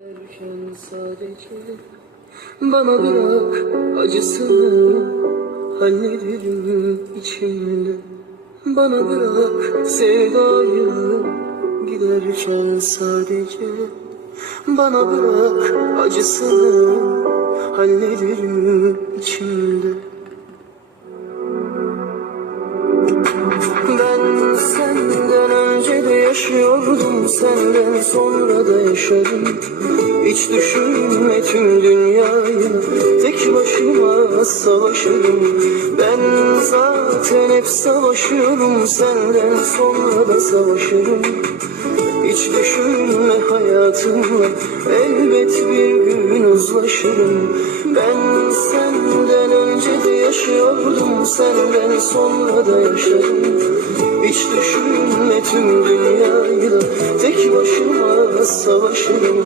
Erken sadece bana bırak acısını, hallederim içimde. Bana bırak sevdayı, giderken sadece bana bırak acısını, hallederim içimde. Ben senden önce de yaşıyordum, senden sonra da yaşarım. Hiç düşünme tüm dünyayı, tek başıma savaşırım. Ben zaten hep savaşıyorum, senden sonra da savaşırım. Hiç düşünme hayatımla, elbet bir gün uzlaşırım. Ben senden önce de yaşıyordum, senden sonra da yaşarım. Hiç düşünme tüm dünyayla, tek başıma savaşırım.